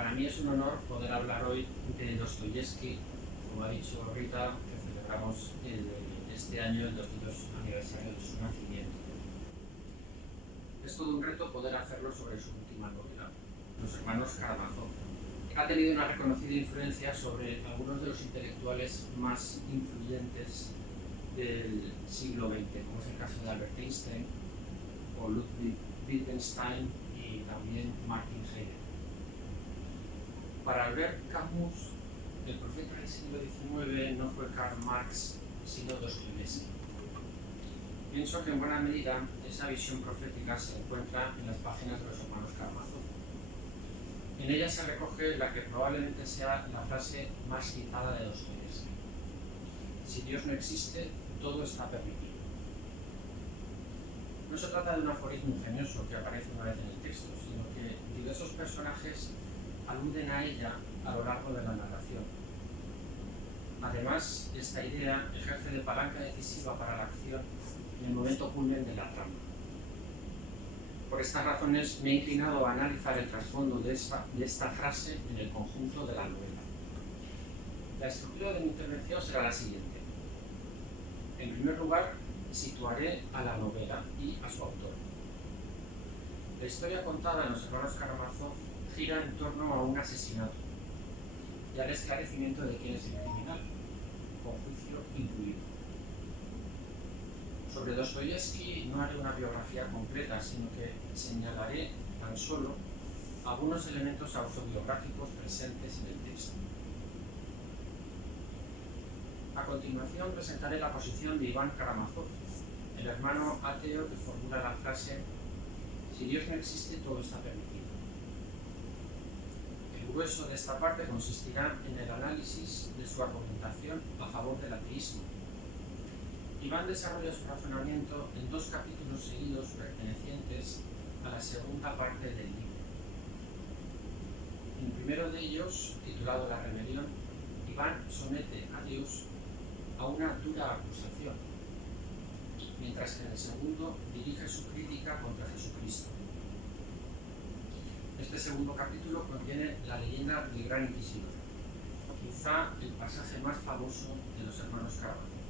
Para mí es un honor poder hablar hoy de Dostoyevski, como ha dicho Rita, que celebramos este año el 200 aniversario de su nacimiento. Es todo un reto poder hacerlo sobre su última novela, Los hermanos Karamazov. Ha tenido una reconocida influencia sobre algunos de los intelectuales más influyentes del siglo XX, como es el caso de Albert Einstein o Ludwig Wittgenstein y también Martin Heidegger. Para Albert Camus, el profeta del siglo XIX no fue Karl Marx, sino Dostoyevski. Pienso que en buena medida esa visión profética se encuentra en las páginas de los hermanos Karamazov. En ella se recoge la que probablemente sea la frase más citada de Dostoyevski: si Dios no existe, todo está permitido. No se trata de un aforismo ingenioso que aparece una vez en el texto, sino que diversos personajes aluden a ella a lo largo de la narración. Además, esta idea ejerce de palanca decisiva para la acción en el momento culmen de la trama. Por estas razones me he inclinado a analizar el trasfondo de esta frase en el conjunto de la novela. La estructura de mi intervención será la siguiente. En primer lugar, situaré a la novela y a su autor. La historia contada en Los hermanos Karamazov gira en torno a un asesinato y al esclarecimiento de quién es el criminal, con juicio incluido. Sobre Dostoyevski no haré una biografía completa, sino que señalaré tan solo algunos elementos autobiográficos presentes en el texto. A continuación presentaré la posición de Iván Karamazov, el hermano ateo que formula la frase: si Dios no existe, todo está permitido. El grueso de esta parte consistirá en el análisis de su argumentación a favor del ateísmo. Iván desarrolla su razonamiento en dos capítulos seguidos pertenecientes a la segunda parte del libro. En el primero de ellos, titulado La rebelión, Iván somete a Dios a una dura acusación, mientras que en el segundo dirige su crítica contra Jesucristo. Este segundo capítulo contiene la leyenda del Gran Inquisidor, quizá el pasaje más famoso de los hermanos Karamazov.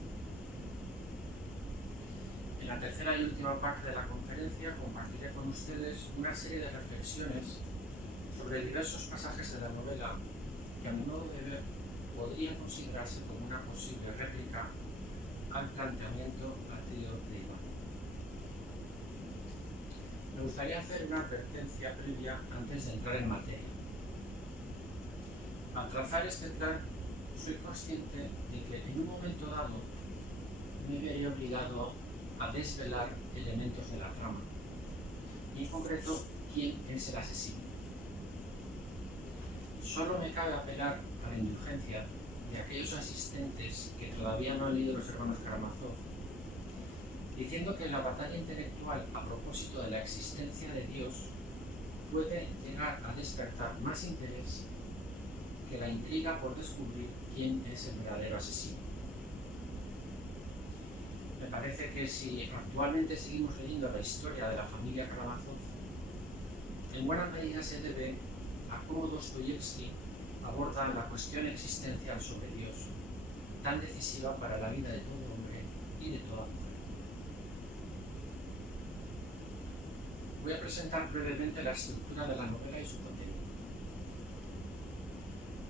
En la tercera y última parte de la conferencia compartiré con ustedes una serie de reflexiones sobre diversos pasajes de la novela que, a mi modo de ver, podrían considerarse como una posible réplica al planteamiento ateo de Iván. Me gustaría hacer una advertencia previa antes de entrar en materia. Al trazar este plan, soy consciente de que en un momento dado me veré obligado a desvelar elementos de la trama, y en concreto, quién es el asesino. Solo me cabe apelar a la indulgencia de aquellos asistentes que todavía no han leído Los hermanos Karamazov, diciendo que la batalla intelectual a propósito de la existencia de Dios puede llegar a despertar más interés que la intriga por descubrir quién es el verdadero asesino. Me parece que si actualmente seguimos leyendo la historia de la familia Karamazov, en buena medida se debe a cómo Dostoyevski aborda la cuestión existencial sobre Dios, tan decisiva para la vida de todo hombre y de toda mujer. Voy a presentar brevemente la estructura de la novela y su contenido.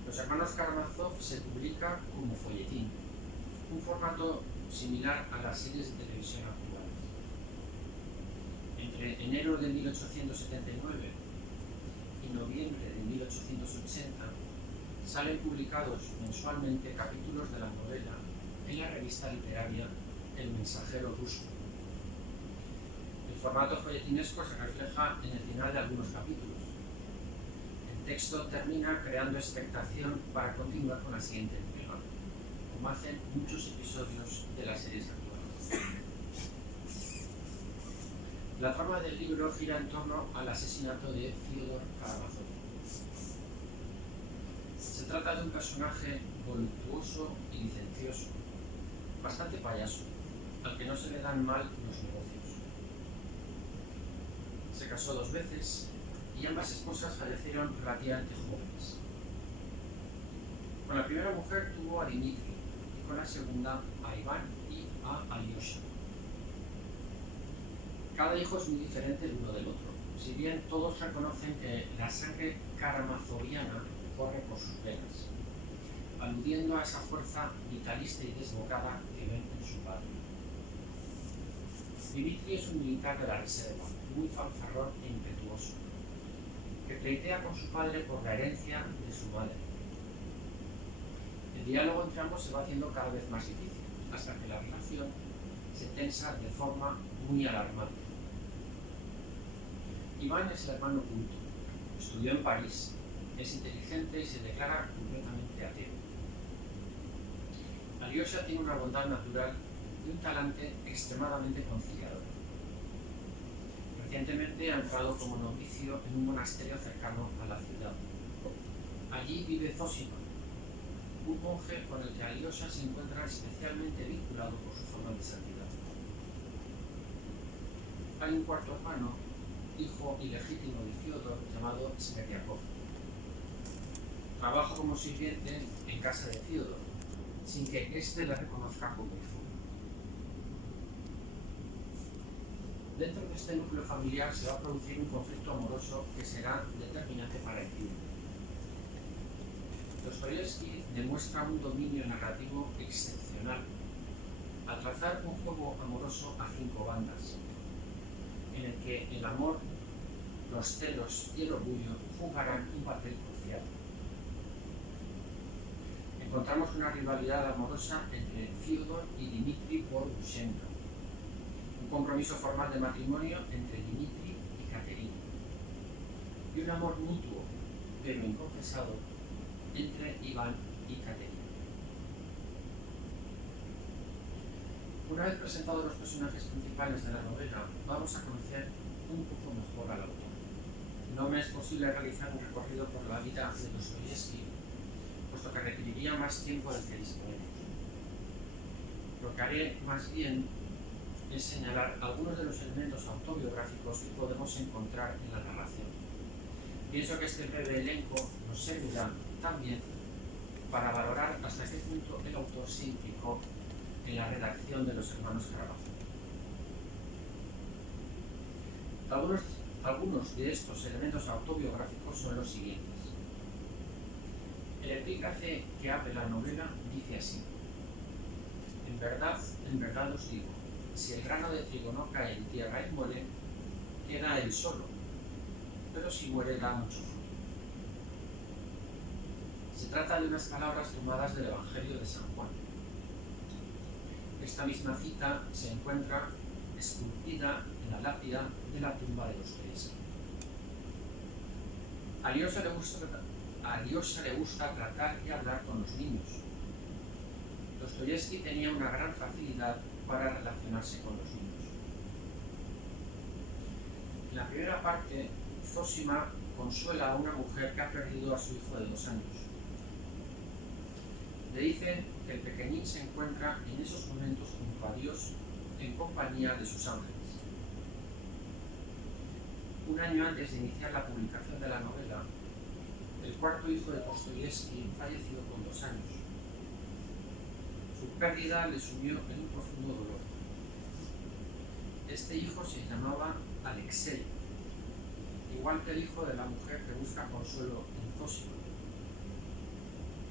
Los hermanos Karamazov se publica como folletín, un formato similar a las series de televisión actuales. Entre enero de 1879 y noviembre de 1880 salen publicados mensualmente capítulos de la novela en la revista literaria El Mensajero Ruso. El formato folletinesco se refleja en el final de algunos capítulos. El texto termina creando expectación para continuar con la siguiente entrega, como hacen muchos episodios de las series actuales. La trama del libro gira en torno al asesinato de Fyodor Karamazov. Se trata de un personaje voluptuoso y licencioso, bastante payaso, al que no se le dan mal los negocios. Se casó 2 veces y ambas esposas fallecieron relativamente jóvenes. Con la primera mujer tuvo a Dimitri y con la segunda a Iván y a Alyosha. Cada hijo es muy diferente el uno del otro, si bien todos reconocen que la sangre karamazoviana corre por sus venas, aludiendo a esa fuerza vitalista y desbocada que ven en su padre. Dimitri es un militar de la reserva, muy fanfarrón e impetuoso, que pleitea con su padre por la herencia de su madre. El diálogo entre ambos se va haciendo cada vez más difícil, hasta que la relación se tensa de forma muy alarmante. Iván es el hermano culto, estudió en París, es inteligente y se declara completamente ateo. Alyosha tiene una bondad natural y un talante extremadamente conciliador. Recientemente ha entrado como novicio en un monasterio cercano a la ciudad. Allí vive Zósima, un monje con el que Alyosha se encuentra especialmente vinculado por su forma de santidad. Hay un cuarto hermano, hijo ilegítimo de Fiódor, llamado Smerdiakov. Trabaja como sirviente en casa de Fiódor, sin que éste le reconozca como hijo. Dentro de este núcleo familiar se va a producir un conflicto amoroso que será determinante para el film. Dostoyevski demuestra un dominio narrativo excepcional al trazar un juego amoroso a 5 bandas, en el que el amor, los celos y el orgullo jugarán un papel crucial. Encontramos una rivalidad amorosa entre Fiódor y Dimitri por Ushenka, un compromiso formal de matrimonio entre Dimitri y Katerina, y un amor mutuo, pero inconfesado, entre Iván y Katerina. Una vez presentados los personajes principales de la novela, vamos a conocer un poco mejor al autor. No me es posible realizar un recorrido por la vida de Dostoyevski, puesto que requeriría más tiempo del que disponemos. Lo que haré más bien es señalar algunos de los elementos autobiográficos que podemos encontrar en la narración. Pienso que este breve elenco nos servirá también para valorar hasta qué punto el autor se implicó en la redacción de los hermanos Karamazov. Algunos de estos elementos autobiográficos son los siguientes. El epígrafe que abre la novela dice así: en verdad os digo, si el grano de trigo no cae en tierra y muere, queda él solo, pero si muere da mucho fruto. Se trata de unas palabras tomadas del Evangelio de San Juan. Esta misma cita se encuentra esculpida en la lápida de la tumba de Dostoyevski. A Alyosha le gusta tratar y hablar con los niños. Dostoyevski tenía una gran facilidad para relacionarse con los niños. En la primera parte, Zósima consuela a una mujer que ha perdido a su hijo de 2 años. Le dicen que el pequeñín se encuentra en esos momentos junto a Dios en compañía de sus ángeles. Un año antes de iniciar la publicación de la novela, el cuarto hijo de Dostoyevski falleció con 2 años. Su pérdida le sumió en un profundo dolor. Este hijo se llamaba Alexei, igual que el hijo de la mujer que busca consuelo en Zósima.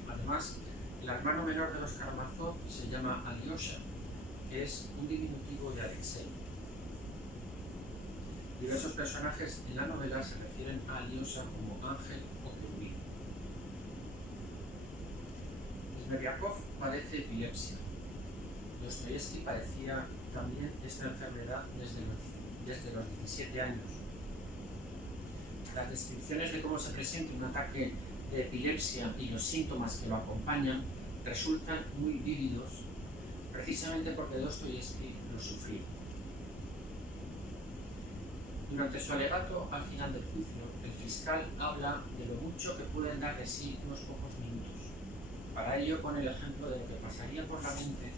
Además, el hermano menor de los Karamazov se llama Alyosha, que es un diminutivo de Alexei. Diversos personajes en la novela se refieren a Alyosha como ángel o querubín. Smerdiakov padece epilepsia. Dostoyevski padecía también esta enfermedad desde los 17 años. Las descripciones de cómo se presenta un ataque de epilepsia y los síntomas que lo acompañan resultan muy vívidos, precisamente porque Dostoyevski lo sufrió. Durante su alegato al final del juicio, el fiscal habla de lo mucho que pueden dar de sí unos pocos minutos. Para ello pone el ejemplo de lo que pasaría por la mente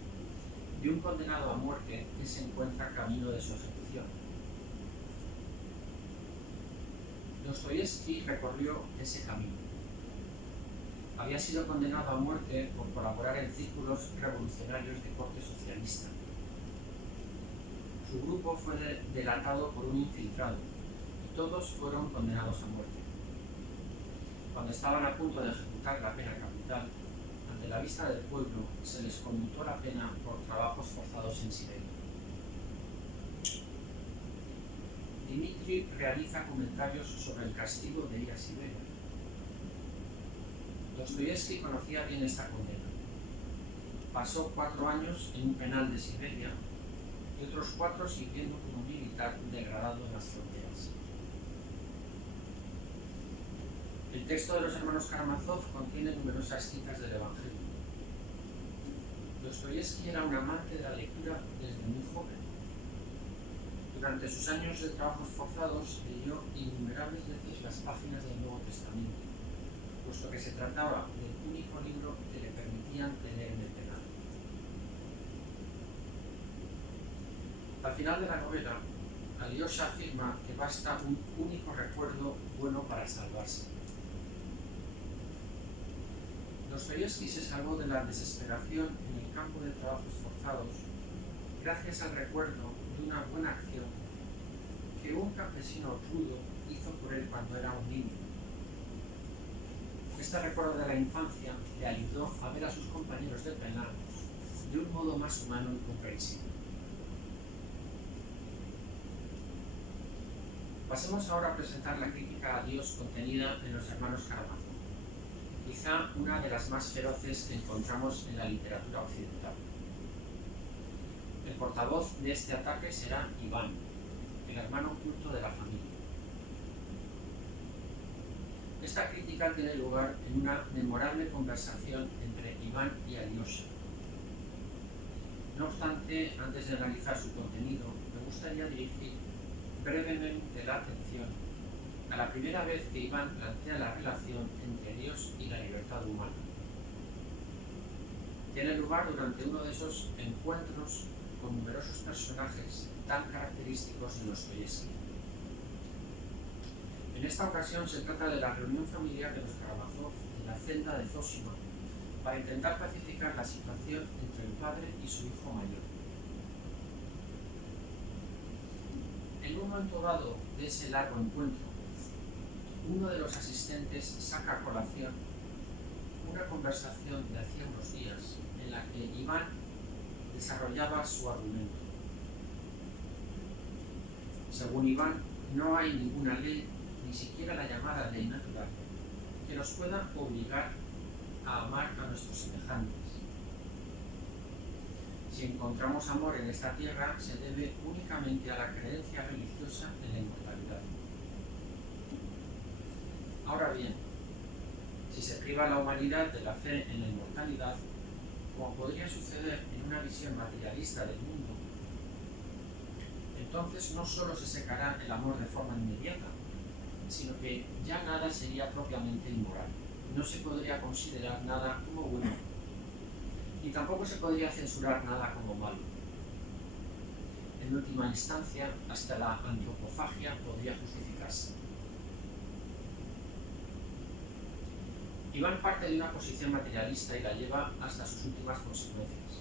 de un condenado a muerte que se encuentra camino de su ejecución. Dostoyevski recorrió ese camino. Había sido condenado a muerte por colaborar en círculos revolucionarios de corte socialista. Su grupo fue delatado por un infiltrado y todos fueron condenados a muerte. Cuando estaban a punto de ejecutar la pena capital, ante la vista del pueblo se les conmutó la pena por trabajos forzados en Siberia. Dmitri realiza comentarios sobre el castigo de ir a Siberia. Dostoyevski conocía bien esta condena. Pasó 4 años en un penal de Siberia y otros 4 sirviendo como militar degradado en las fronteras. El texto de los hermanos Karamazov contiene numerosas citas del Evangelio. Dostoyevski era un amante de la lectura desde muy joven. Durante sus años de trabajos forzados leyó innumerables veces las páginas del Nuevo Testamento, puesto que se trataba del único libro que le permitían leer en el penal. Al final de la novela, Alyosha afirma que basta un único recuerdo bueno para salvarse. Dostoyevski se salvó de la desesperación en el campo de trabajos forzados gracias al recuerdo de una buena acción que un campesino rudo hizo por él cuando era un niño. Este recuerdo de la infancia le ayudó a ver a sus compañeros de penal de un modo más humano y comprensible. Pasemos ahora a presentar la crítica a Dios contenida en los hermanos Karamazov, quizá una de las más feroces que encontramos en la literatura occidental. El portavoz de este ataque será Iván, el hermano oculto de la familia. Esta crítica tiene lugar en una memorable conversación entre Iván y Alyosha. No obstante, antes de analizar su contenido, me gustaría dirigir brevemente la atención a la primera vez que Iván plantea la relación entre Dios y la libertad humana. Tiene lugar durante uno de esos encuentros con numerosos personajes tan característicos de Dostoyevski. En esta ocasión se trata de la reunión familiar de los Karamazov en la celda de Zósima para intentar pacificar la situación entre el padre y su hijo mayor. En un momento dado de ese largo encuentro, uno de los asistentes saca a colación una conversación de hacía unos días en la que Iván desarrollaba su argumento. Según Iván, no hay ninguna ley, ni siquiera la llamada ley natural, que nos pueda obligar a amar a nuestros semejantes. Si encontramos amor en esta tierra, se debe únicamente a la creencia religiosa en la inmortalidad. Ahora bien, si se priva a la humanidad de la fe en la inmortalidad, como podría suceder en una visión materialista del mundo, entonces no solo se secará el amor de forma inmediata, sino que ya nada sería propiamente inmoral. No se podría considerar nada como bueno, y tampoco se podría censurar nada como malo. En última instancia, hasta la antropofagia podría justificarse. Iván parte de una posición materialista y la lleva hasta sus últimas consecuencias.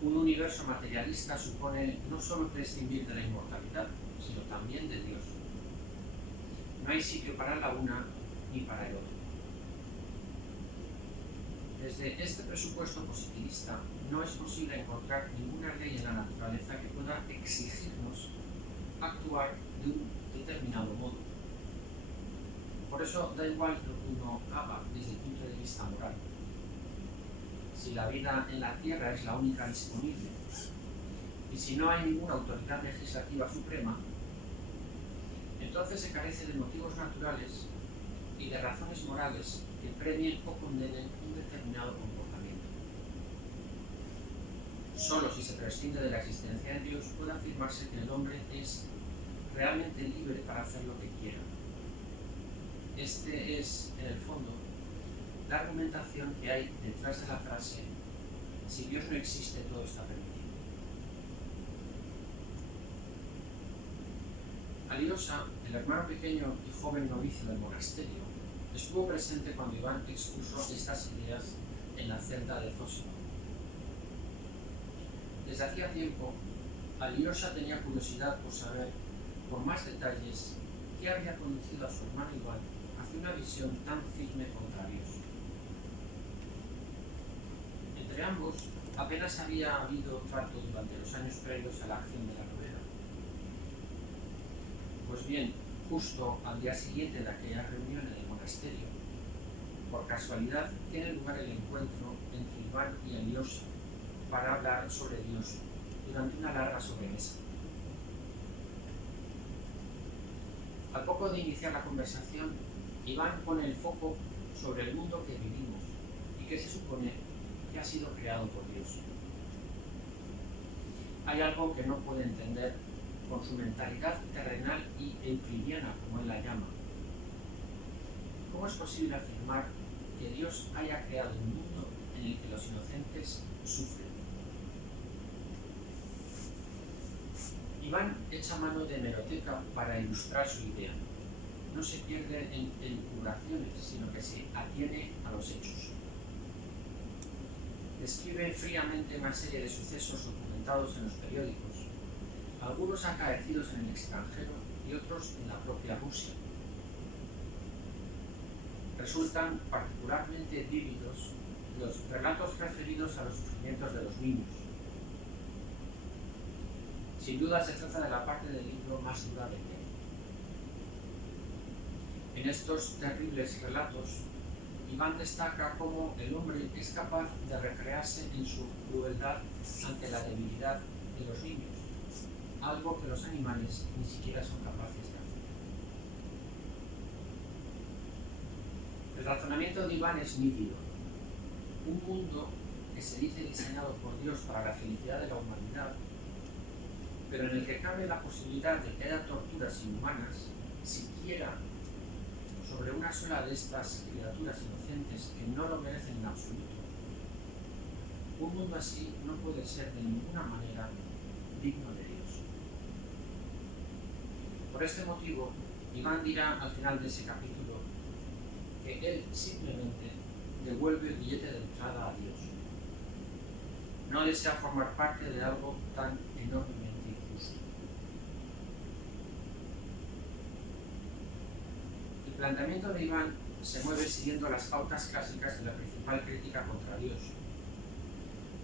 Un universo materialista supone no solo prescindir de la inmortalidad, sino también de Dios. No hay sitio para la una ni para el otro. Desde este presupuesto positivista, no es posible encontrar ninguna ley en la naturaleza que pueda exigirnos actuar de un determinado modo. Por eso da igual lo que uno haga desde el punto de vista moral. Si la vida en la Tierra es la única disponible, y si no hay ninguna autoridad legislativa suprema, entonces se carece de motivos naturales y de razones morales que premien o condenen un determinado comportamiento. Solo si se prescinde de la existencia de Dios puede afirmarse que el hombre es realmente libre para hacer lo que quiera. Este es, en el fondo, la argumentación que hay detrás de la frase: si Dios no existe, todo está permitido. Alyosha, el hermano pequeño y joven novicio del monasterio, estuvo presente cuando Iván expuso estas ideas en la celda de Zósimo. Desde hacía tiempo, Alyosha tenía curiosidad por saber, por más detalles, qué había conducido a su hermano Iván hacia una visión tan firme contra Dios. Entre ambos, apenas había habido trato durante los años previos a la acción de la novela. Pues bien, justo al día siguiente de aquella reunión en el monasterio, por casualidad tiene lugar el encuentro entre Iván y Alyosha para hablar sobre Dios durante una larga sobremesa. Al poco de iniciar la conversación, Iván pone el foco sobre el mundo que vivimos y que se supone que ha sido creado por Dios. Hay algo que no puede entender con su mentalidad terrenal y euclidiana, como él la llama. ¿Cómo es posible afirmar que Dios haya creado un mundo en el que los inocentes sufren? Iván echa mano de hemeroteca para ilustrar su idea. No se pierde en elucubraciones, sino que se atiene a los hechos. Describe fríamente una serie de sucesos documentados en los periódicos, algunos acaecidos en el extranjero y otros en la propia Rusia. Resultan particularmente vívidos los relatos referidos a los sufrimientos de los niños. Sin duda se trata de la parte del libro más dura de leer. En estos terribles relatos, Iván destaca cómo el hombre es capaz de recrearse en su crueldad ante la debilidad de los niños, algo que los animales ni siquiera son capaces de hacer. El razonamiento de Iván es nítido. Un mundo que se dice diseñado por Dios para la felicidad de la humanidad, pero en el que cabe la posibilidad de que haya torturas inhumanas, siquiera sobre una sola de estas criaturas inocentes que no lo merecen en absoluto. Un mundo así no puede ser de ninguna manera digno de Dios. Por este motivo, Iván dirá al final de ese capítulo que él simplemente devuelve el billete de entrada a Dios. No desea formar parte de algo tan enormemente injusto. El planteamiento de Iván se mueve siguiendo las pautas clásicas de la principal crítica contra Dios: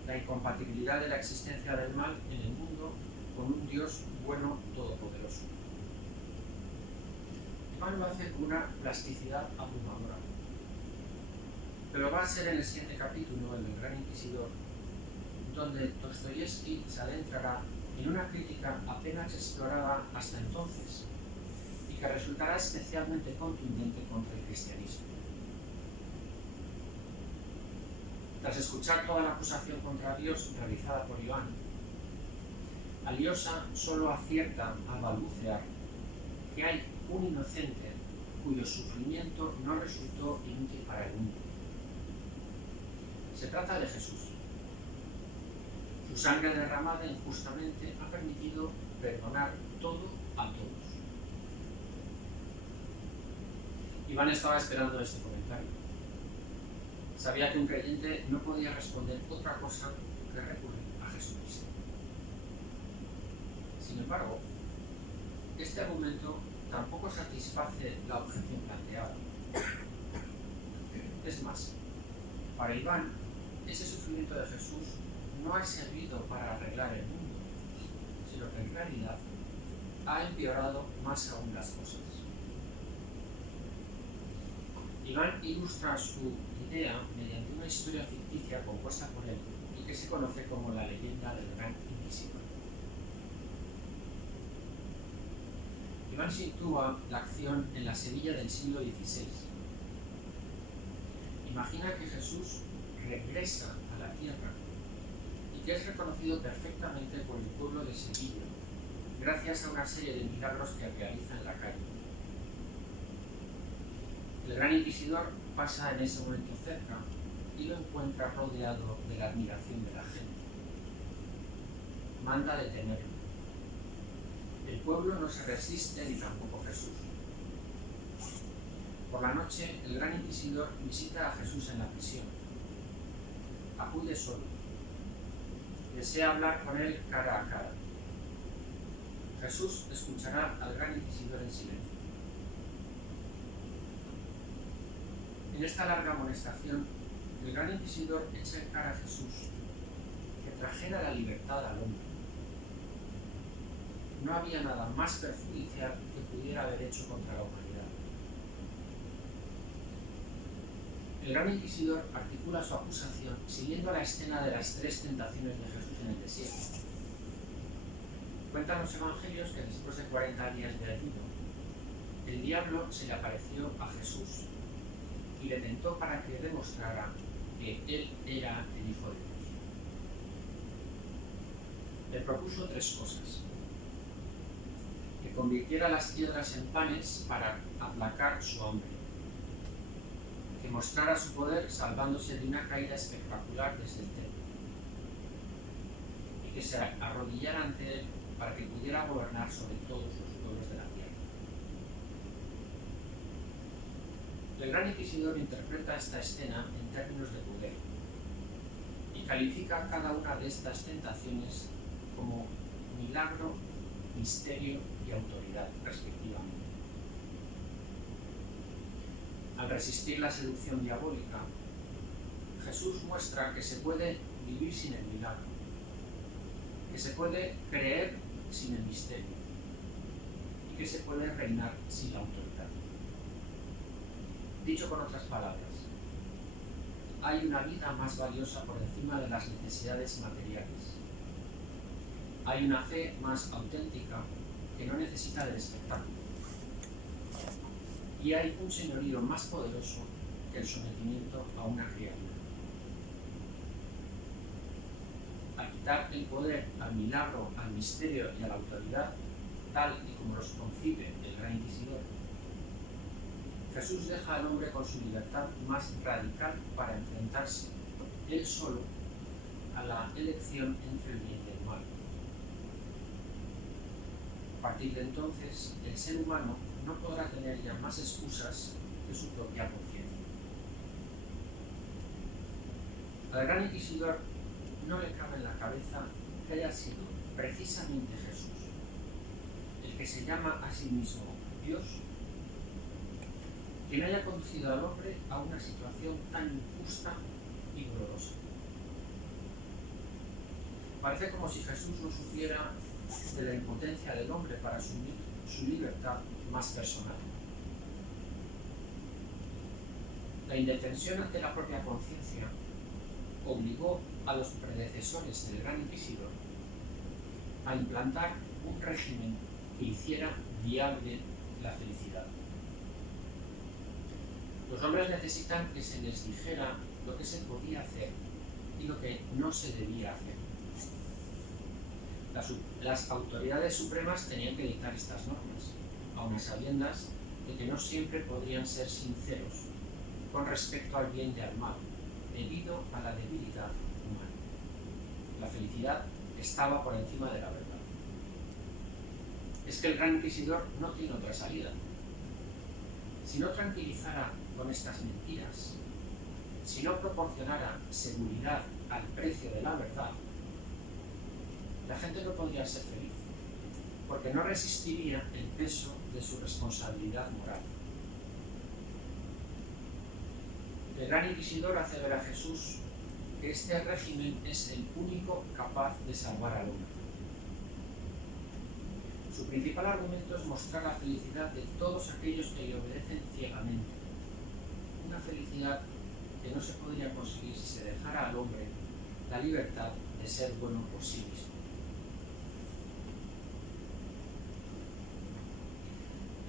la incompatibilidad de la existencia del mal en el mundo con un Dios bueno todopoderoso. Iván lo hace con una plasticidad abrumadora, pero va a ser en el siguiente capítulo, el del Gran Inquisidor, donde Dostoyevsky se adentrará en una crítica apenas explorada hasta entonces y que resultará especialmente contundente contra el cristianismo. Tras escuchar toda la acusación contra Dios realizada por Iván, Alyosha solo acierta a balbucear que hay un inocente cuyo sufrimiento no resultó inútil para el mundo. Se trata de Jesús. Su sangre derramada injustamente ha permitido perdonar todo a todos. Iván estaba esperando este comentario. Sabía que un creyente no podía responder otra cosa que recurrir a Jesucristo. Sin embargo, este argumento tampoco satisface la objeción planteada. Es más, para Iván, ese sufrimiento de Jesús no ha servido para arreglar el mundo, sino que en realidad ha empeorado más aún las cosas. Iván ilustra su idea mediante una historia ficticia compuesta por él y que se conoce como la leyenda del Gran Inquisidor. Iván sitúa la acción en la Sevilla del siglo XVI. Imagina que Jesús regresa a la tierra y que es reconocido perfectamente por el pueblo de Sevilla, gracias a una serie de milagros que realiza en la calle. El Gran Inquisidor pasa en ese momento cerca y lo encuentra rodeado de la admiración de la gente. Manda detenerlo. El pueblo no se resiste ni tampoco Jesús. Por la noche, el gran inquisidor visita a Jesús en la prisión. Acude solo. Desea hablar con él cara a cara. Jesús escuchará al gran inquisidor en silencio. En esta larga amonestación, el gran inquisidor echa en cara a Jesús que trajera la libertad al hombre. No había nada más perjudicial que pudiera haber hecho contra la humanidad. El gran inquisidor articula su acusación siguiendo la escena de las 3 tentaciones de Jesús en el desierto. Cuentan los evangelios que después de 40 días de ayuno, el diablo se le apareció a Jesús y le tentó para que demostrara que él era el Hijo de Dios. Le propuso 3 cosas: que convirtiera las piedras en panes para aplacar su hambre, que mostrara su poder salvándose de una caída espectacular desde el templo, y que se arrodillara ante él para que pudiera gobernar sobre todos los pueblos de la tierra. El gran inquisidor interpreta esta escena en términos de poder y califica cada una de estas tentaciones como milagro, misterio y autoridad, respectivamente. Al resistir la seducción diabólica, Jesús muestra que se puede vivir sin el milagro, que se puede creer sin el misterio y que se puede reinar sin la autoridad. Dicho con otras palabras, hay una vida más valiosa por encima de las necesidades materiales. Hay una fe más auténtica que no necesita del espectáculo. Y hay un señorío más poderoso que el sometimiento a una criatura. Al quitar el poder al milagro, al misterio y a la autoridad, tal y como los concibe el gran inquisidor, Jesús deja al hombre con su libertad más radical para enfrentarse, él solo, a la elección entre el bien y el mal. A partir de entonces, el ser humano no podrá tener ya más excusas que su propia conciencia. Al gran inquisidor no le cabe en la cabeza que haya sido precisamente Jesús, el que se llama a sí mismo Dios, quien haya conducido al hombre a una situación tan injusta y dolorosa. Parece como si Jesús no supiera de la impotencia del hombre para asumir su libertad más personal. La indefensión ante la propia conciencia obligó a los predecesores del gran inquisidor a implantar un régimen que hiciera viable la felicidad. Los hombres necesitan que se les dijera lo que se podía hacer y lo que no se debía hacer. Las autoridades supremas tenían que dictar estas normas, aun a sabiendas de que no siempre podrían ser sinceros con respecto al bien y al mal, debido a la debilidad humana. La felicidad estaba por encima de la verdad. Es que el gran inquisidor no tiene otra salida. Si no tranquilizara con estas mentiras, si no proporcionara seguridad al precio de la verdad, la gente no podría ser feliz, porque no resistiría el peso de su responsabilidad moral. El gran inquisidor hace ver a Jesús que este régimen es el único capaz de salvar al hombre. Su principal argumento es mostrar la felicidad de todos aquellos que le obedecen ciegamente. Una felicidad que no se podría conseguir si se dejara al hombre la libertad de ser bueno por sí mismo.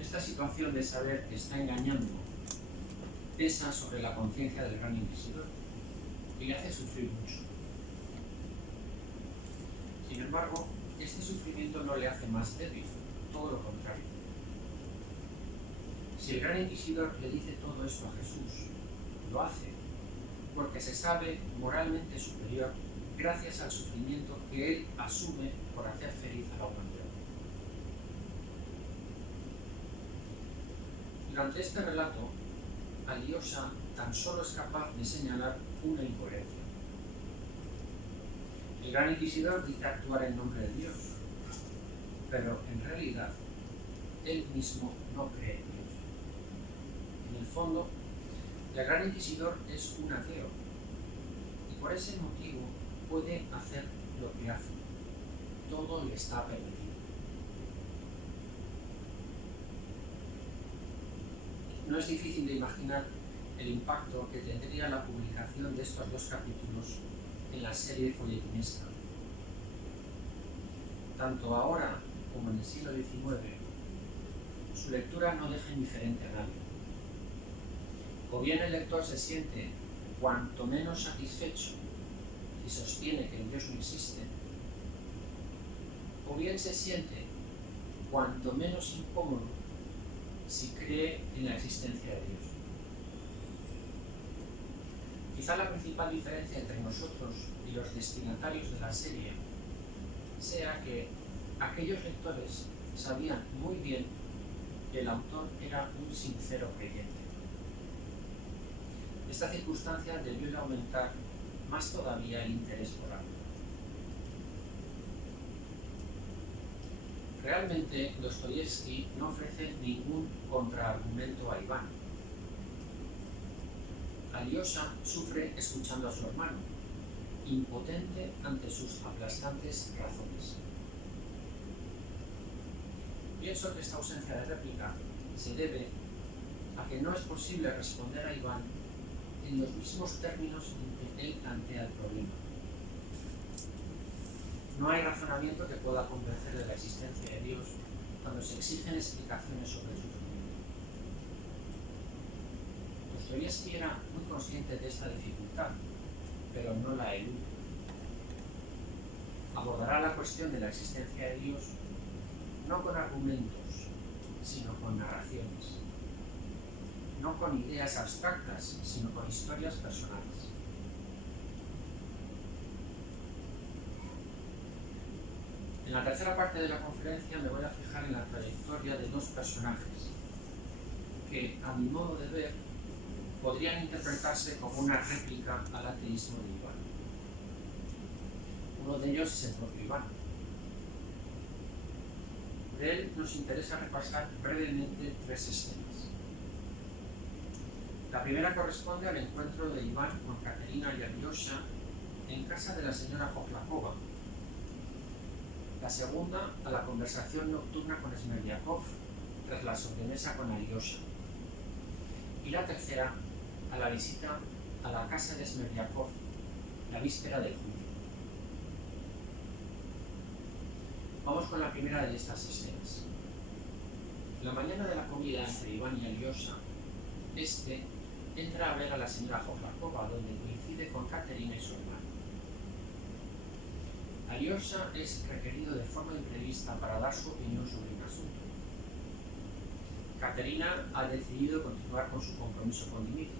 Esta situación de saber que está engañando pesa sobre la conciencia del gran inquisidor y le hace sufrir mucho. Sin embargo, este sufrimiento no le hace más débil, todo lo contrario. Si el gran inquisidor le dice todo esto a Jesús, lo hace porque se sabe moralmente superior gracias al sufrimiento que él asume por hacer feliz a la humanidad. Durante este relato, Alyosha tan solo es capaz de señalar una incoherencia. El Gran Inquisidor dice actuar en nombre de Dios, pero en realidad él mismo no cree en Dios. En el fondo, el Gran Inquisidor es un ateo y por ese motivo puede hacer lo que hace. Todo le está permitido. No es difícil de imaginar el impacto que tendría la publicación de estos dos capítulos en la serie folletinesca. Tanto ahora como en el siglo XIX, su lectura no deja indiferente a nadie. O bien el lector se siente cuanto menos satisfecho si sostiene que el Dios no existe, o bien se siente cuanto menos incómodo si cree en la existencia de Dios. Quizá la principal diferencia entre nosotros y los destinatarios de la serie sea que aquellos lectores sabían muy bien que el autor era un sincero creyente. Esta circunstancia debió de aumentar más todavía el interés por algo. Realmente, Dostoyevsky no ofrece ningún contraargumento a Iván. Alyosha sufre escuchando a su hermano, impotente ante sus aplastantes razones. Pienso que esta ausencia de réplica se debe a que no es posible responder a Iván en los mismos términos en que él plantea el problema. No hay razonamiento que pueda convencer de la existencia de Dios cuando se exigen explicaciones sobre el sufrimiento. Dostoyevsky era muy consciente de esta dificultad, pero no la elude. Abordará la cuestión de la existencia de Dios no con argumentos, sino con narraciones. No con ideas abstractas, sino con historias personales. En la tercera parte de la conferencia me voy a fijar en la trayectoria de dos personajes que, a mi modo de ver, podrían interpretarse como una réplica al ateísmo de Iván. Uno de ellos es el propio Iván. De él nos interesa repasar brevemente tres escenas. La primera corresponde al encuentro de Iván con Caterina y Alyosha en casa de la señora Joflakova. La segunda, a la conversación nocturna con Smerdyakov tras la sobremesa con Alyosha. Y la tercera, a la visita a la casa de Smerdyakov la víspera del juicio. Vamos con la primera de estas escenas. La mañana de la comida entre Iván y Alyosha, este entra a ver a la señora Joflakova, donde coincide con Caterina y su hermano. Alyosha es requerido de forma imprevista para dar su opinión sobre un asunto. Caterina ha decidido continuar con su compromiso con Dmitri.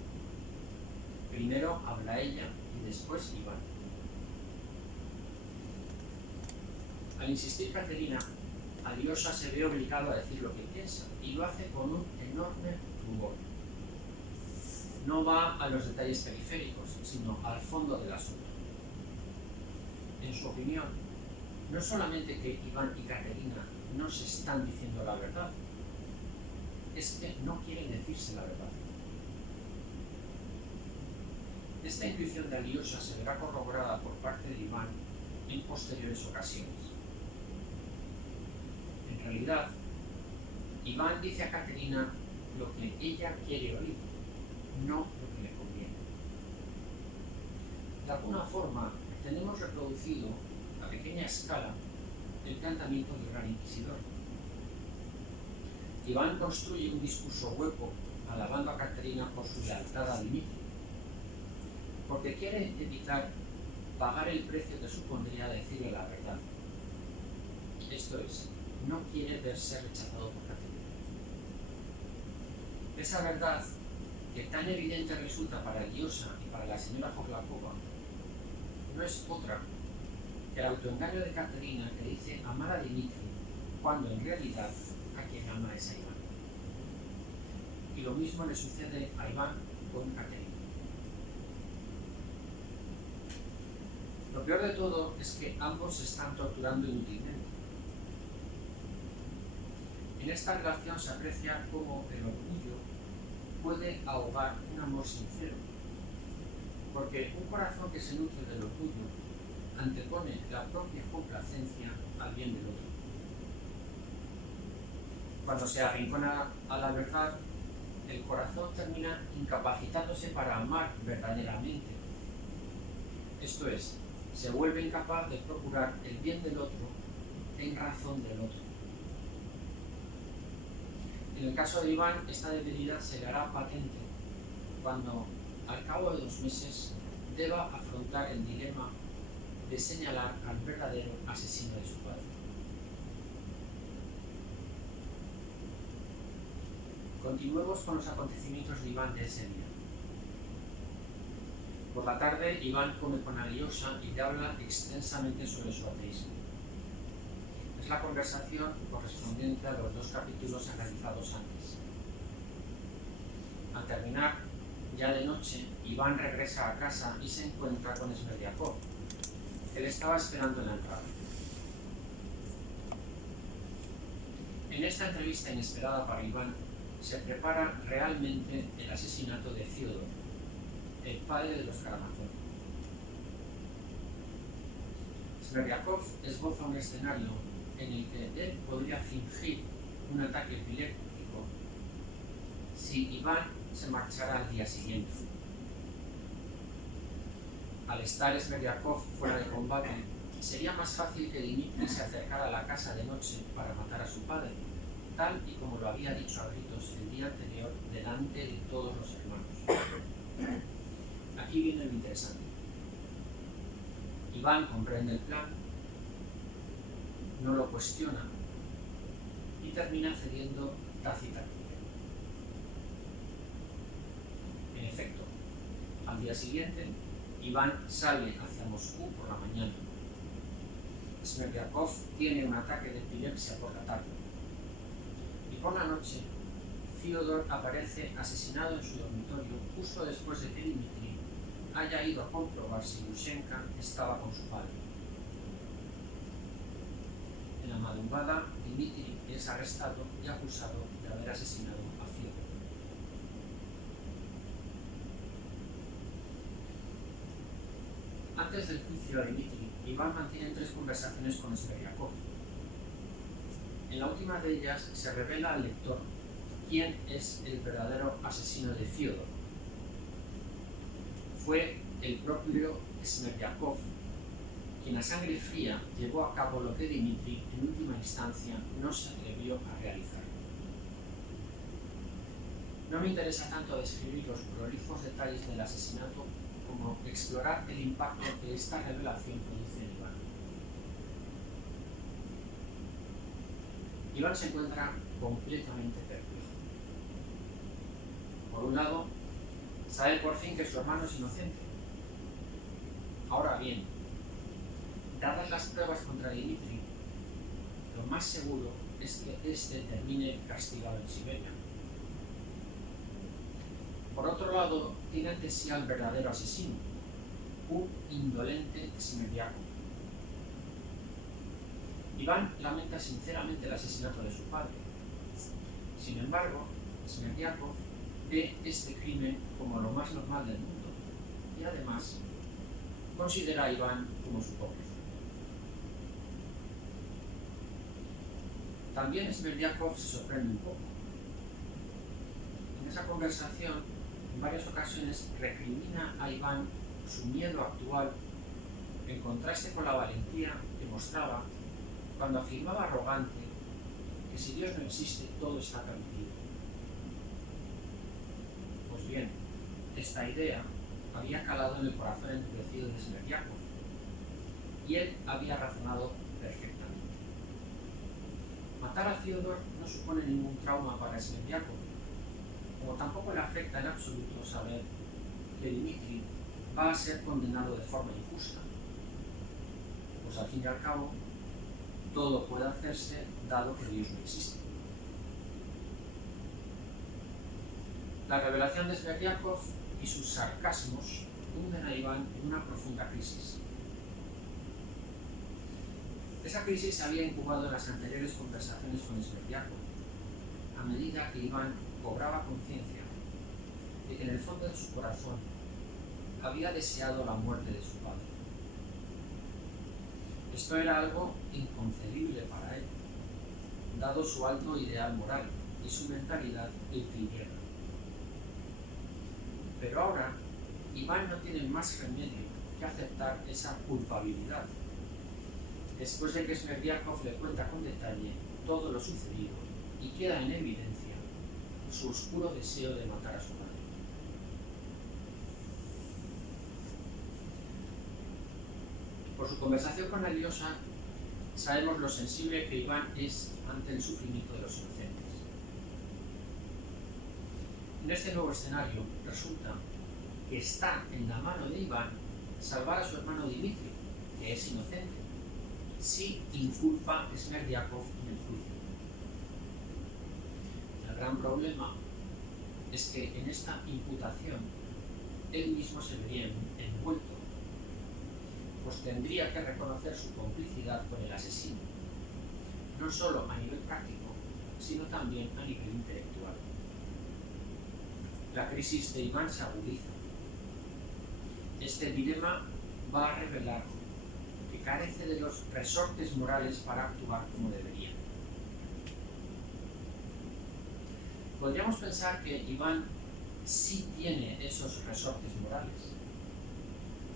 Primero habla ella y después Iván. Al insistir Caterina, Alyosha se ve obligado a decir lo que piensa y lo hace con un enorme rubor. No va a los detalles periféricos, sino al fondo del asunto. En su opinión, no solamente que Iván y Caterina no se están diciendo la verdad, es que no quieren decirse la verdad. Esta intuición de Alyosha se verá corroborada por parte de Iván en posteriores ocasiones. En realidad, Iván dice a Caterina lo que ella quiere oír, no lo que le conviene. De alguna forma, tenemos reproducido a pequeña escala el planteamiento del Gran Inquisidor. Iván construye un discurso hueco alabando a Caterina por su lealtad a Dmitri, porque quiere evitar pagar el precio que supondría decirle la verdad. Esto es, no quiere verse rechazado por Caterina. Esa verdad, que tan evidente resulta para Alyosha y para la señora Joflakova, no es otra que el autoengaño de Caterina, que dice amar a Dmitri, cuando en realidad a quien ama es a Iván. y lo mismo le sucede a Iván con Caterina. Lo peor de todo es que ambos se están torturando inútilmente. En esta relación se aprecia cómo el orgullo puede ahogar un amor sincero, porque un corazón que se nutre del orgullo antepone la propia complacencia al bien del otro. Cuando se arrincona a la verdad, el corazón termina incapacitándose para amar verdaderamente. Esto es, se vuelve incapaz de procurar el bien del otro en razón del otro. En el caso de Iván, esta debilidad se le hará patente cuando, al cabo de 2 meses, deba afrontar el dilema de señalar al verdadero asesino de su padre. Continuemos con los acontecimientos de Iván de ese día. Por la tarde, Iván come con Alyosha y le habla extensamente sobre su ateísmo. Es la conversación correspondiente a los 2 capítulos analizados antes. Al terminar, ya de noche, Iván regresa a casa y se encuentra con Smerdyakov, que le estaba esperando en la entrada. En esta entrevista inesperada para Iván, se prepara realmente el asesinato de Fyodor, el padre de los Karamazov. Smerdyakov esboza un escenario en el que él podría fingir un ataque epiléptico si Iván se marchara al día siguiente. Al estar Smerdyakov fuera de combate, sería más fácil que Dmitri se acercara a la casa de noche para matar a su padre, tal y como lo había dicho a gritos el día anterior delante de todos los hermanos. Aquí viene lo interesante. Iván comprende el plan, no lo cuestiona y termina cediendo tácitamente. En efecto, al día siguiente, Iván sale hacia Moscú por la mañana. Smerdyakov tiene un ataque de epilepsia por la tarde. Y por la noche, Fyodor aparece asesinado en su dormitorio justo después de que Dmitri haya ido a comprobar si Yushenka estaba con su padre. En la madrugada, Dmitri es arrestado y acusado de haber asesinado a Fyodor. Antes del juicio a Dmitri, Iván mantiene 3 conversaciones con Smerdyakov. En la última de ellas se revela al lector quién es el verdadero asesino de Fyodor. Fue el propio Smerdyakov quien a sangre fría llevó a cabo lo que Dmitri en última instancia no se atrevió a realizar. No me interesa tanto describir los prolijos detalles del asesinato como explorar el impacto que esta revelación produce en Iván. Iván se encuentra completamente perplejo. Por un lado, sabe por fin que su hermano es inocente. Ahora bien, dadas las pruebas contra Dmitri, lo más seguro es que éste termine castigado en Siberia. Por otro lado, tiene ante sí al verdadero asesino, un indolente Smerdyakov. Iván lamenta sinceramente el asesinato de su padre. Sin embargo, Smerdyakov ve este crimen como lo más normal del mundo y además considera a Iván como su cómplice. También Smerdyakov se sorprende un poco. En esa conversación, en varias ocasiones recrimina a Iván su miedo actual en contraste con la valentía que mostraba cuando afirmaba arrogante que si Dios no existe todo está permitido. Pues bien, esta idea había calado en el corazón endurecido de Smerdyakov y él había razonado perfectamente. Matar a Fyodor no supone ningún trauma para Smerdyakov, como tampoco le afecta en absoluto saber que Dmitri va a ser condenado de forma injusta, pues al fin y al cabo todo puede hacerse dado que Dios no existe. La revelación de Smerdiakov y sus sarcasmos hunden a Iván en una profunda crisis. Esa crisis se había incubado en las anteriores conversaciones con Smerdiakov, a medida que Iván cobraba conciencia de que en el fondo de su corazón había deseado la muerte de su padre. Esto era algo inconcebible para él, dado su alto ideal moral y su mentalidad euclidiana. Pero ahora, Iván no tiene más remedio que aceptar esa culpabilidad, después de que Smerdiakov le cuenta con detalle todo lo sucedido y queda en evidencia su oscuro deseo de matar a su madre. Por su conversación con Alyosha, sabemos lo sensible que Iván es ante el sufrimiento de los inocentes. En este nuevo escenario, resulta que está en la mano de Iván salvar a su hermano Dimitri, que es inocente, si inculpa a Smerdiakov en el juicio. El gran problema es que en esta imputación él mismo se vería envuelto, pues tendría que reconocer su complicidad con el asesino, no solo a nivel práctico, sino también a nivel intelectual. La crisis de Iván se agudiza. Este dilema va a revelar que carece de los resortes morales para actuar como debería. Podríamos pensar que Iván sí tiene esos resortes morales.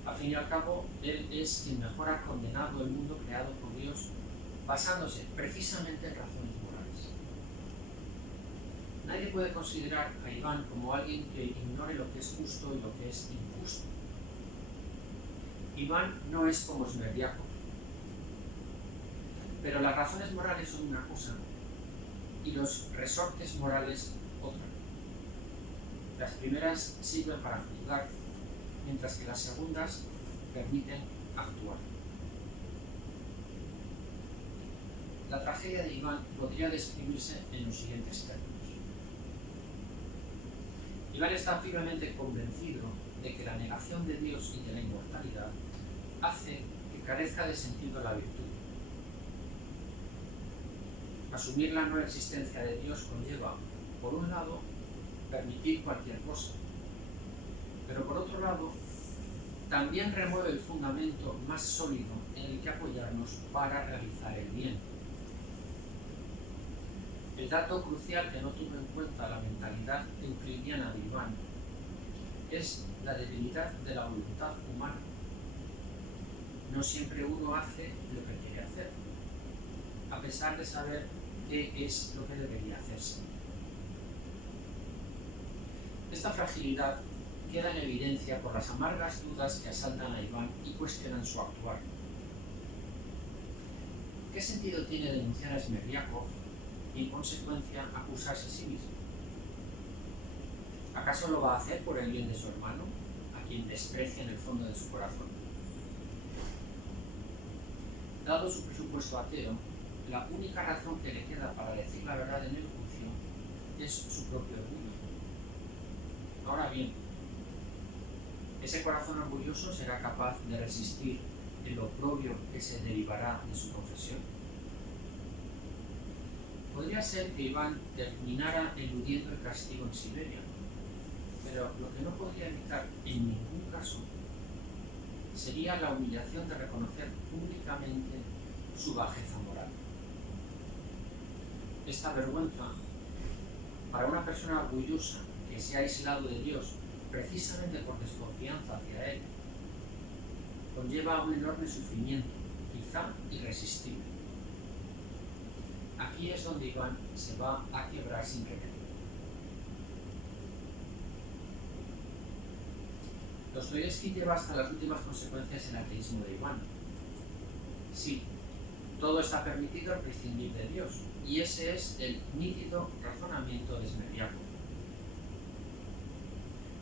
Al fin y al cabo, él es quien mejor ha condenado el mundo creado por Dios, basándose precisamente en razones morales. Nadie puede considerar a Iván como alguien que ignore lo que es justo y lo que es injusto. Iván no es como Smerdiakov, pero las razones morales son una cosa y los resortes morales otra. Las primeras sirven para juzgar, mientras que las segundas permiten actuar. La tragedia de Iván podría describirse en los siguientes términos. Iván está firmemente convencido de que la negación de Dios y de la inmortalidad hace que carezca de sentido la virtud. Asumir la no existencia de Dios conlleva, por un lado, permitir cualquier cosa, pero por otro lado, también remueve el fundamento más sólido en el que apoyarnos para realizar el bien. El dato crucial que no tuvo en cuenta la mentalidad euclidiana de Iván es la debilidad de la voluntad humana. No siempre uno hace lo que quiere hacer, a pesar de saber qué es lo que debería hacerse. Esta fragilidad queda en evidencia por las amargas dudas que asaltan a Iván y cuestionan su actuar. ¿Qué sentido tiene denunciar a Smerdiakov y, en consecuencia, acusarse a sí mismo? ¿Acaso lo va a hacer por el bien de su hermano, a quien desprecia en el fondo de su corazón? Dado su presupuesto ateo, la única razón que le queda para decir la verdad en el juicio es su propio orgullo. Ahora bien, ¿ese corazón orgulloso será capaz de resistir el oprobio que se derivará de su confesión? Podría ser que Iván terminara eludiendo el castigo en Siberia, pero lo que no podría evitar en ningún caso sería la humillación de reconocer públicamente su bajeza moral. Esta vergüenza, para una persona orgullosa que se ha aislado de Dios precisamente por desconfianza hacia Él, conlleva un enorme sufrimiento, quizá irresistible. Aquí es donde Iván se va a quebrar sin remedio. Dostoyevski lleva hasta las últimas consecuencias el ateísmo de Iván. Sí, todo está permitido al prescindir de Dios, y ese es el nítido razonamiento de Smerdiakov.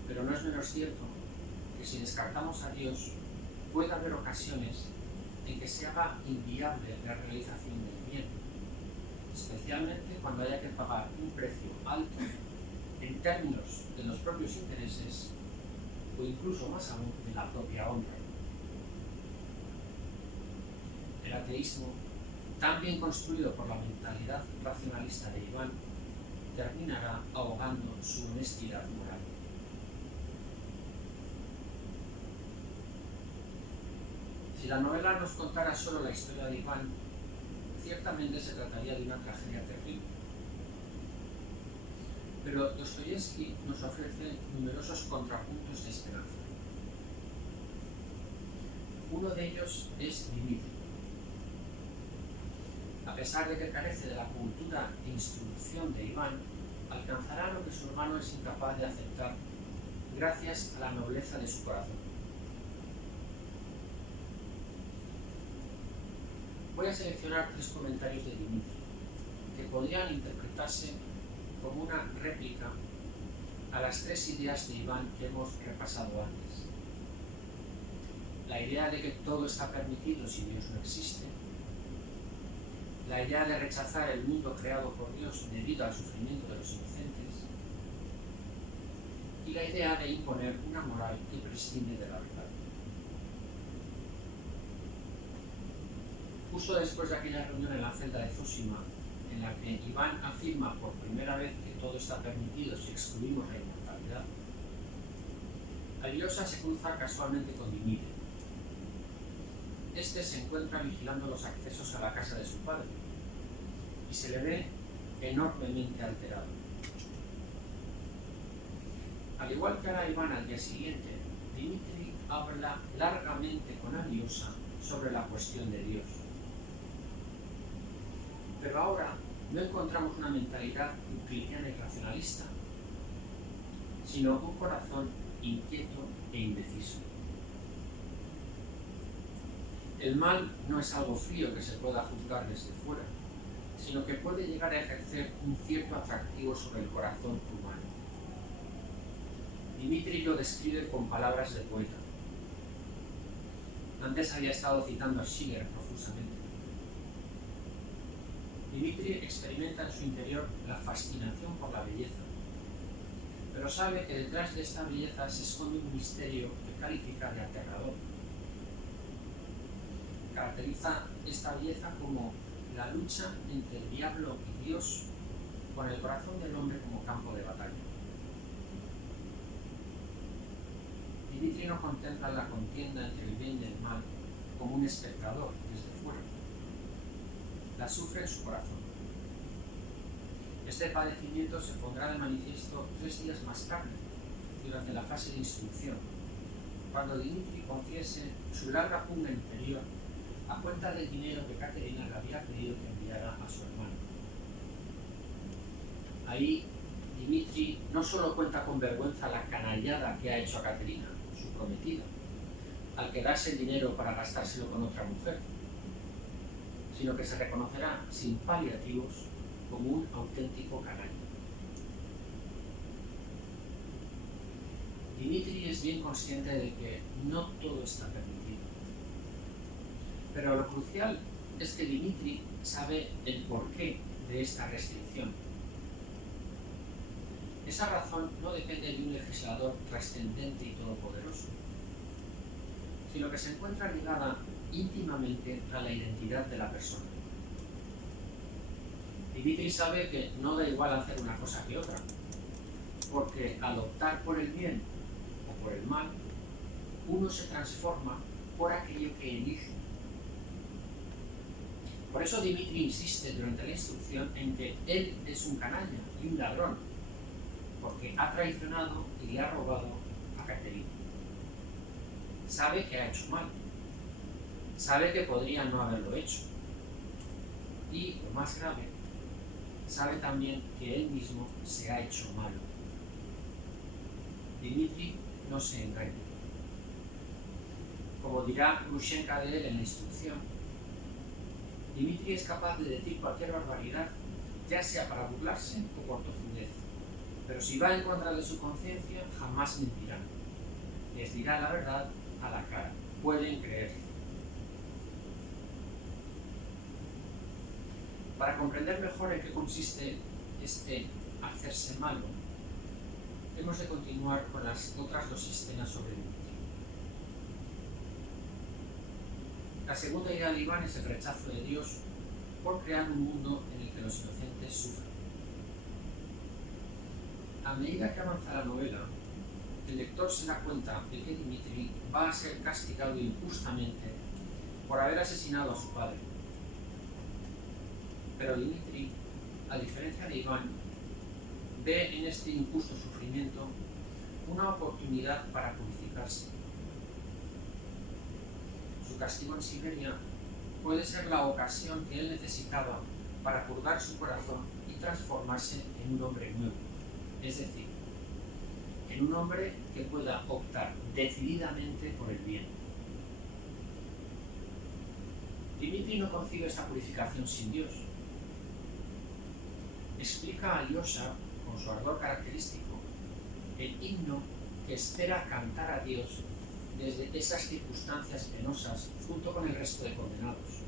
Pero no es menos cierto que si descartamos a Dios, puede haber ocasiones en que se haga inviable la realización del bien, especialmente cuando haya que pagar un precio alto en términos de los propios intereses o incluso más aún de la propia honra. El ateísmo, tan bien construido por la mentalidad racionalista de Iván, terminará ahogando su honestidad moral. Si la novela nos contara solo la historia de Iván, ciertamente se trataría de una tragedia terrible. Pero Dostoyevski nos ofrece numerosos contrapuntos de esperanza. Uno de ellos es Dimitri. A pesar de que carece de la cultura e instrucción de Iván, alcanzará lo que su hermano es incapaz de aceptar gracias a la nobleza de su corazón. Voy a seleccionar 3 comentarios de Dimitri que podrían interpretarse como una réplica a las 3 ideas de Iván que hemos repasado antes. La idea de que todo está permitido si Dios no existe, la idea de rechazar el mundo creado por Dios debido al sufrimiento de los inocentes y la idea de imponer una moral que prescinde de la verdad. Justo después de aquella reunión en la celda de Zósima, en la que Iván afirma por primera vez que todo está permitido si excluimos la inmortalidad, Alyosha se cruza casualmente con Dimitri. Este se encuentra vigilando los accesos a la casa de su padre y se le ve enormemente alterado. Al igual que hará Iván al día siguiente, Dimitri habla largamente con Alyosha sobre la cuestión de Dios. Pero ahora no encontramos una mentalidad euclidiana y racionalista, sino un corazón inquieto e indeciso. El mal no es algo frío que se pueda juzgar desde fuera, sino que puede llegar a ejercer un cierto atractivo sobre el corazón humano. Dimitri lo describe con palabras de poeta. Antes había estado citando a Schiller profusamente. Dimitri experimenta en su interior la fascinación por la belleza, pero sabe que detrás de esta belleza se esconde un misterio que califica de aterrador. Caracteriza esta belleza como la lucha entre el diablo y Dios, con el corazón del hombre como campo de batalla. Dimitri no contempla la contienda entre el bien y el mal como un espectador desde fuera. La sufre en su corazón. Este padecimiento se pondrá de manifiesto 3 días más tarde, durante la fase de instrucción, cuando Dimitri confiese su larga pugna interior a cuenta del dinero que Caterina le había pedido que enviara a su hermano. Ahí, Dimitri no solo cuenta con vergüenza la canallada que ha hecho a Caterina, su prometida, al quedarse el dinero para gastárselo con otra mujer, sino que se reconocerá sin paliativos como un auténtico canalla. Dimitri es bien consciente de que no todo está permitido. Pero lo crucial es que Dimitri sabe el porqué de esta restricción. Esa razón no depende de un legislador trascendente y todopoderoso, sino que se encuentra ligada íntimamente a la identidad de la persona. Dimitri sabe que no da igual hacer una cosa que otra, porque al optar por el bien o por el mal, uno se transforma por aquello que elige. Por eso Dimitri insiste durante la instrucción en que él es un canalla y un ladrón, porque ha traicionado y le ha robado a Caterina. Sabe que ha hecho mal, sabe que podría no haberlo hecho, y, lo más grave, sabe también que él mismo se ha hecho malo. Dimitri no se engaña. Como dirá Grushenka de él en la instrucción, Dimitri es capaz de decir cualquier barbaridad, ya sea para burlarse o por tozudez, pero si va en contra de su conciencia, jamás mentirá. Les dirá la verdad a la cara. Pueden creer. Para comprender mejor en qué consiste este hacerse malo, hemos de continuar con las otras dos escenas sobre Dimitri. La segunda idea de Iván es el rechazo de Dios por crear un mundo en el que los inocentes sufren. A medida que avanza la novela, el lector se da cuenta de que Dimitri va a ser castigado injustamente por haber asesinado a su padre. Pero Dimitri, a diferencia de Iván, ve en este injusto sufrimiento una oportunidad para purificarse. Su castigo en Siberia puede ser la ocasión que él necesitaba para purgar su corazón y transformarse en un hombre nuevo, es decir, en un hombre que pueda optar decididamente por el bien. Dimitri no concibe esta purificación sin Dios. Explica a Alyosha, con su ardor característico, el himno que espera cantar a Dios desde esas circunstancias penosas junto con el resto de condenados.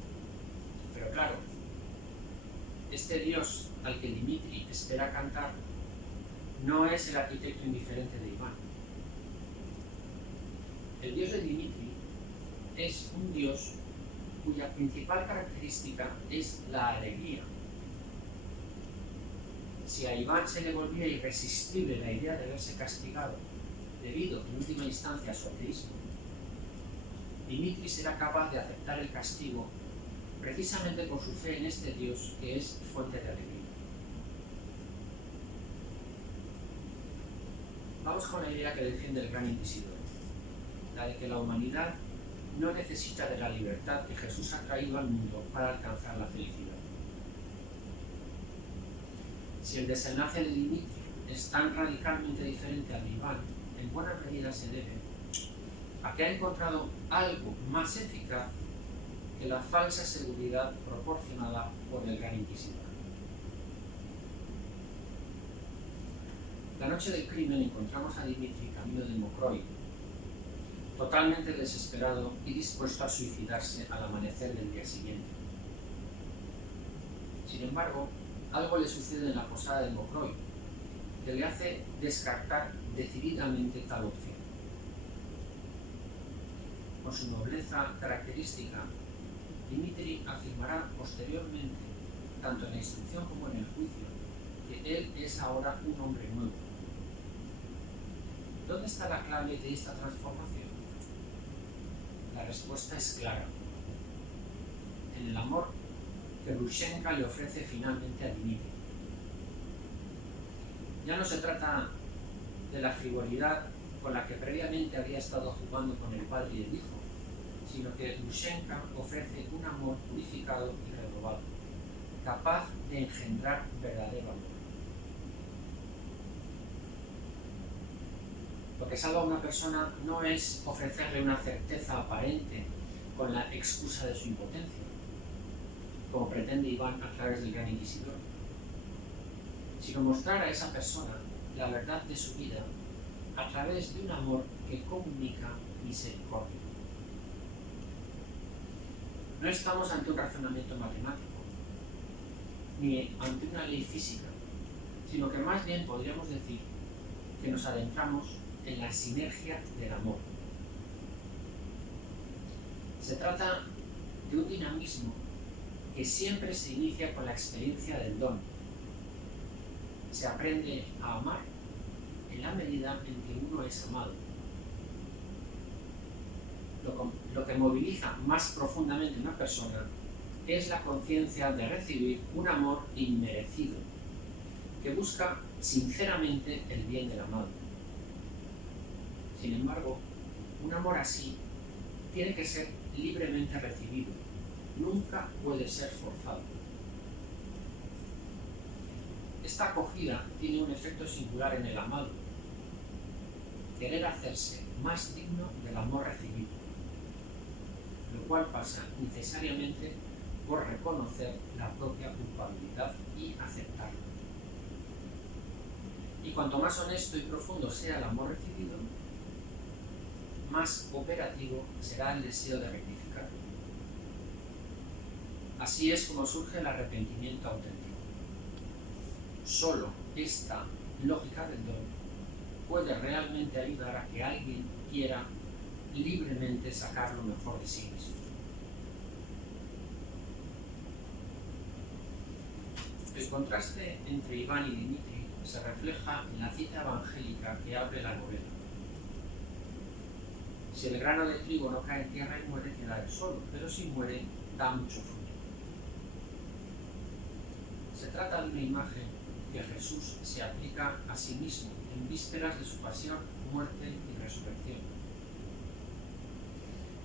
Pero claro, este Dios al que Dimitri espera cantar no es el arquitecto indiferente de Iván. El Dios de Dimitri es un Dios cuya principal característica es la alegría. Si a Iván se le volvía irresistible la idea de verse castigado debido en última instancia a su ateísmo, Dimitri será capaz de aceptar el castigo precisamente por su fe en este Dios que es fuente de alegría. Vamos con la idea que defiende el gran inquisidor, la de que la humanidad no necesita de la libertad que Jesús ha traído al mundo para alcanzar la felicidad. Si el desenlace de Dimitri es tan radicalmente diferente al de Iván, en buena medida se debe a que ha encontrado algo más eficaz que la falsa seguridad proporcionada por el gran inquisidor. La noche del crimen encontramos a Dimitri camino de Mokroe, totalmente desesperado y dispuesto a suicidarse al amanecer del día siguiente. Sin embargo, algo le sucede en la posada de Mokroe que le hace descartar decididamente tal opción. Con su nobleza característica, Dimitri afirmará posteriormente, tanto en la instrucción como en el juicio, que él es ahora un hombre nuevo. ¿Dónde está la clave de esta transformación? La respuesta es clara. En el amor que Grushenka le ofrece finalmente a Dimitri. Ya no se trata de la frivolidad con la que previamente había estado jugando con el padre y el hijo, sino que Grushenka ofrece un amor purificado y renovado, capaz de engendrar verdadero amor. Lo que salva a una persona no es ofrecerle una certeza aparente con la excusa de su impotencia, como pretende Iván a través del gran inquisidor, sino mostrar a esa persona la verdad de su vida a través de un amor que comunica misericordia. No estamos ante un razonamiento matemático, ni ante una ley física, sino que más bien podríamos decir que nos adentramos en la sinergia del amor. Se trata de un dinamismo que siempre se inicia con la experiencia del don. Se aprende a amar en la medida en que uno es amado. Lo que moviliza más profundamente una persona es la conciencia de recibir un amor inmerecido, que busca sinceramente el bien del amado. Sin embargo, un amor así tiene que ser libremente recibido, nunca puede ser forzado. Esta acogida tiene un efecto singular en el amado, querer hacerse más digno del amor recibido, lo cual pasa necesariamente por reconocer la propia culpabilidad y aceptarla. Y cuanto más honesto y profundo sea el amor recibido, más operativo será el deseo de rectificar. Así es como surge el arrepentimiento auténtico. Solo esta lógica del don puede realmente ayudar a que alguien quiera libremente sacar lo mejor de sí mismo. El contraste entre Iván y Dimitri se refleja en la cita evangélica que abre la novela. Si el grano de trigo no cae en tierra y muere, queda él solo, pero si muere, da mucho fruto. Se trata de una imagen que Jesús se aplica a sí mismo en vísperas de su pasión, muerte y resurrección.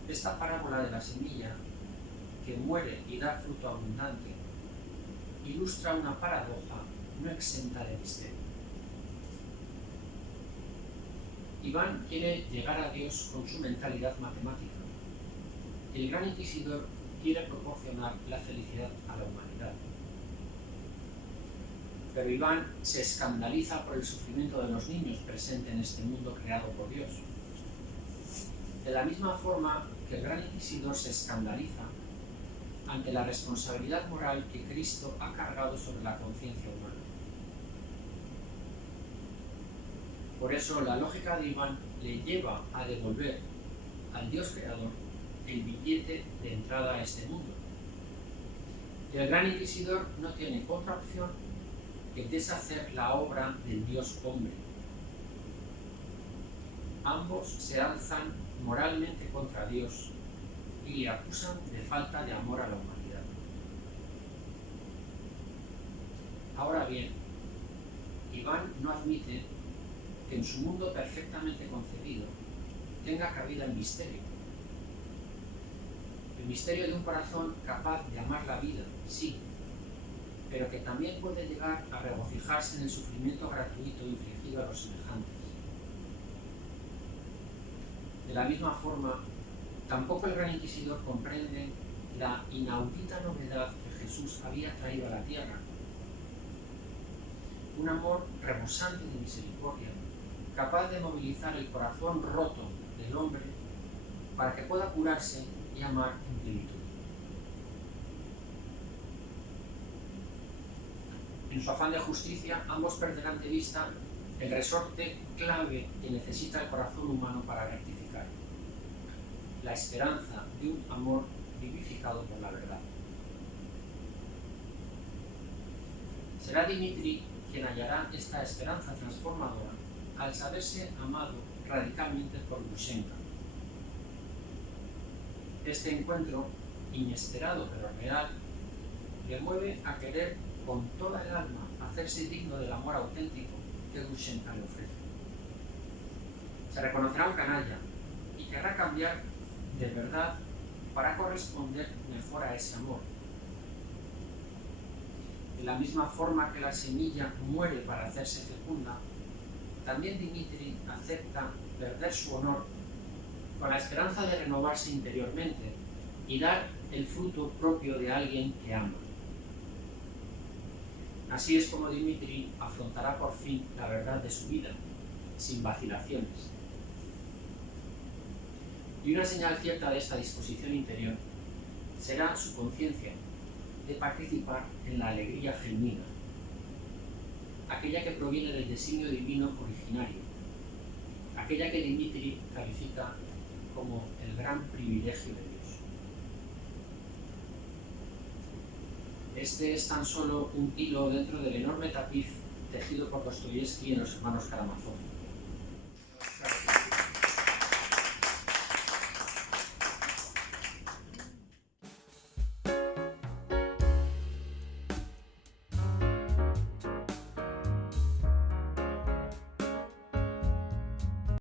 Esta parábola de la semilla, que muere y da fruto abundante, ilustra una paradoja no exenta de misterio. Iván quiere llegar a Dios con su mentalidad matemática. El gran inquisidor quiere proporcionar la felicidad a la humanidad. Pero Iván se escandaliza por el sufrimiento de los niños presente en este mundo creado por Dios. De la misma forma que el gran inquisidor se escandaliza ante la responsabilidad moral que Cristo ha cargado sobre la conciencia humana. Por eso la lógica de Iván le lleva a devolver al Dios creador el billete de entrada a este mundo. Y el gran inquisidor no tiene otra opción que deshacer la obra del Dios hombre. Ambos se alzan moralmente contra Dios y le acusan de falta de amor a la humanidad. Ahora bien, Iván no admite que en su mundo perfectamente concebido tenga cabida el misterio. El misterio de un corazón capaz de amar la vida, sí, pero que también puede llegar a regocijarse en el sufrimiento gratuito infligido a los semejantes. De la misma forma, tampoco el gran inquisidor comprende la inaudita novedad que Jesús había traído a la tierra. Un amor rebosante de misericordia, capaz de movilizar el corazón roto del hombre para que pueda curarse y amar en plenitud. En su afán de justicia, ambos perderán de vista el resorte clave que necesita el corazón humano para rectificar: la esperanza de un amor vivificado por la verdad. Será Dimitri quien hallará esta esperanza transformadora al saberse amado radicalmente por Grushenka. Este encuentro, inesperado pero real, le mueve a querer con toda el alma hacerse digno del amor auténtico que Grushenka le ofrece. Se reconocerá un canalla y querrá cambiar de verdad para corresponder mejor a ese amor. De la misma forma que la semilla muere para hacerse fecunda, también Dimitri acepta perder su honor con la esperanza de renovarse interiormente y dar el fruto propio de alguien que ama. Así es como Dimitri afrontará por fin la verdad de su vida, sin vacilaciones. Y una señal cierta de esta disposición interior será su conciencia de participar en la alegría genuina, aquella que proviene del designio divino originario, aquella que Dimitri califica como el gran privilegio de Dios. Este es tan solo un hilo dentro del enorme tapiz tejido por Dostoyevsky en Los hermanos Karamazov.